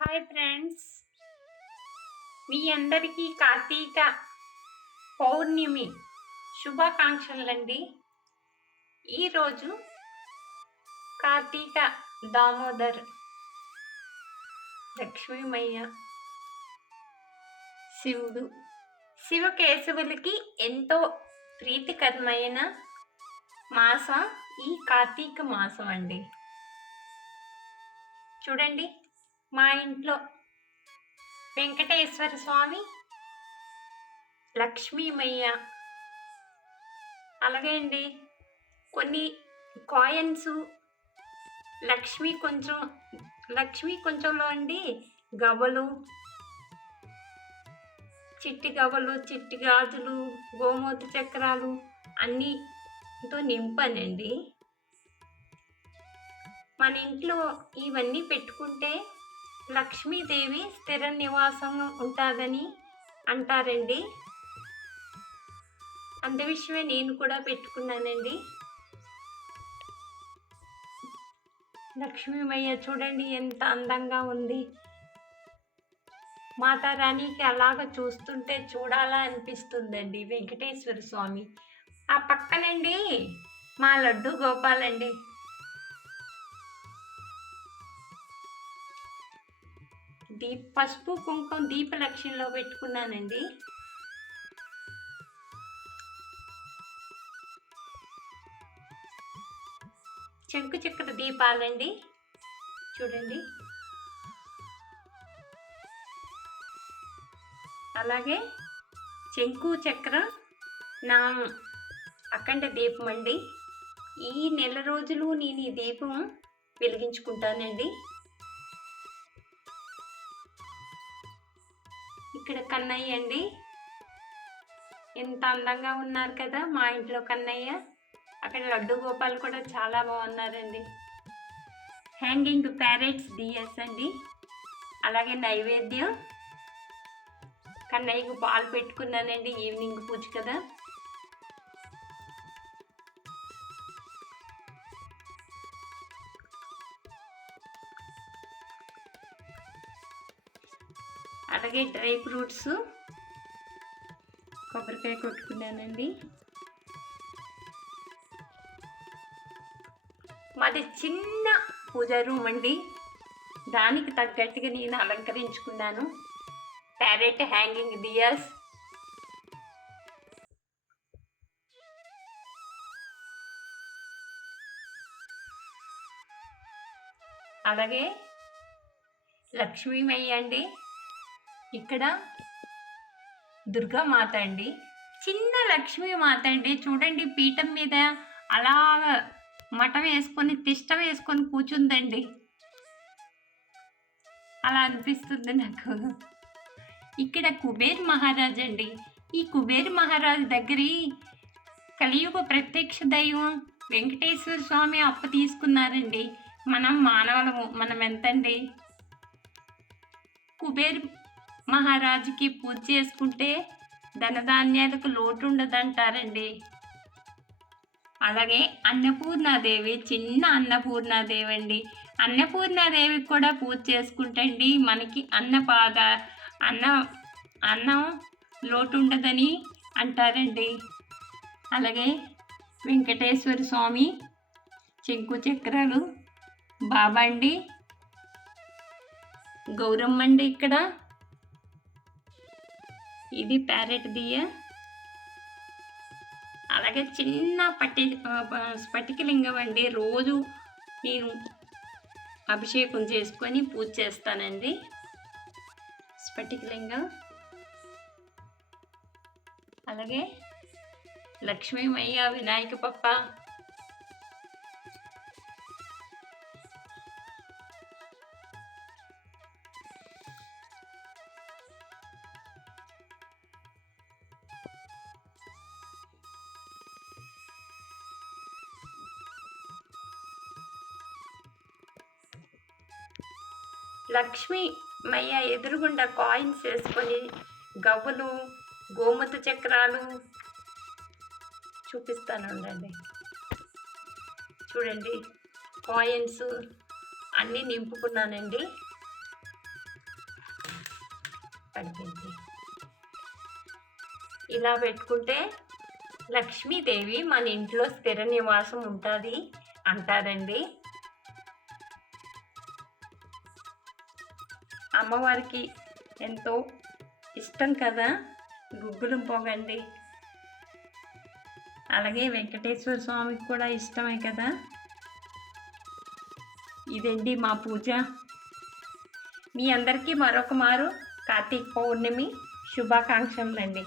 Hi friends, మీ అందరికీ కార్తీక పౌర్ణమి శుభాకాంక్షలండి. ఈరోజు కార్తీక దామోదర్, లక్ష్మీమయ్య, శివుడు, శివకేశవులకి ఎంతో ప్రీతికరమైన మాసం ఈ కార్తీక మాసం అండి. చూడండి, మా ఇంట్లో వెంకటేశ్వర స్వామి, లక్ష్మీమయ్య, అలాగే అండి కొన్ని కాయిన్స్, లక్ష్మీ కొంచెంలో అండి గవ్వలు, చిట్టి గవ్వలు, చిట్టి గాజులు, గోమూత చక్రాలు అన్నీతో నింపానండి. మన ఇంట్లో ఇవన్నీ పెట్టుకుంటే లక్ష్మీదేవి స్థిర నివాసం ఉంటుందని అంటారండి. అంత విషయమే నేను కూడా పెట్టుకున్నానండి. లక్ష్మీమయ్య చూడండి ఎంత అందంగా ఉంది. మాతారాణికి అలాగ చూస్తుంటే చూడాలా అనిపిస్తుందండి. వెంకటేశ్వర స్వామి, ఆ పక్కనండి మా లడ్డు గోపాలండి. పసుపు కుంకుమ దీపలక్ష్మిలో పెట్టుకున్నానండి. చెంకు చక్కెర దీపాలండి, చూడండి. అలాగే చెంకు చక్ర నా అఖండ దీపం అండి. ఈ నెల రోజులు నేను ఈ దీపం వెలిగించుకుంటానండి. ఇక్కడ కన్నయ్య అండి, ఎంత అందంగా ఉన్నారు కదా మా ఇంట్లో కన్నయ్య. అక్కడ లడ్డు గోపాల్ కూడా చాలా బాగున్నారండి. హ్యాంగింగ్ ప్యారెట్స్ డిఎస్ అండి. అలాగే నైవేద్యం కన్నయ్యకు పాలు పెట్టుకున్నానండి, ఈవినింగ్ పూజ కదా. అలాగే డ్రై ఫ్రూట్స్, కొబ్బరికాయ కొట్టుకున్నానండి. మాది చిన్న పూజ రూమ్ అండి, దానికి తగ్గట్టుగా నేను అలంకరించుకున్నాను. ప్యారెట్ హ్యాంగింగ్ దియాస్, అలాగే లక్ష్మీమయ్య అండి. ఇక్కడ దుర్గామాత అండి, చిన్న లక్ష్మీమాత అండి. చూడండి, పీఠం మీద అలాగ మఠం వేసుకొని తిష్ట వేసుకొని కూర్చుందండి. అలా అనిపిస్తుంది నాకు. ఇక్కడ కుబేర్ మహారాజ్ అండి. ఈ కుబేర్ మహారాజ్ దగ్గర కలియుగ ప్రత్యక్ష దైవం వెంకటేశ్వర స్వామి అప్పు తీసుకున్నారండి. మనం మానవులము, మనం ఎంతండి. కుబేర్ మహారాజుకి పూజ చేసుకుంటే ధనధాన్యాలకు లోటు ఉండదంటారండి. అలాగే అన్నపూర్ణాదేవి, చిన్న అన్నపూర్ణాదేవి అండి. అన్నపూర్ణాదేవికి కూడా పూజ చేసుకుంటే అండి మనకి అన్నం లోటు ఉండదని అంటారండి. అలాగే వెంకటేశ్వర స్వామి చెంకు చక్రాలు, బాబా అండి, గౌరమ్మ అండి. ఇక్కడ ఇది ప్యారెట్ దియ. అలాగే చిన్న స్ఫటికలింగం అండి. రోజు నేను అభిషేకం చేసుకొని పూజ చేస్తానండి. స్ఫటికలింగం, అలాగే లక్ష్మీమయ్య, వినాయక పప్ప, లక్ష్మీమయ్య ఎదురుగుండా కాయిన్స్ వేసుకొని గవ్వలు, గోమూత చక్రాలు చూపిస్తానండి. చూడండి, కాయిన్స్ అన్నీ నింపుకున్నానండి. పడిపోయింది. ఇలా పెట్టుకుంటే లక్ష్మీదేవి మన ఇంట్లో స్థిర నివాసం ఉంటుంది అంటారండి. అమ్మవారికి ఎంతో ఇష్టం కదా గుగ్గులం పొగండి. అలాగే వెంకటేశ్వర స్వామికి కూడా ఇష్టమే కదా. ఇదండి మా పూజ. మీ అందరికీ మరొక మారు కార్తీక పౌర్ణమి శుభాకాంక్షలుండి.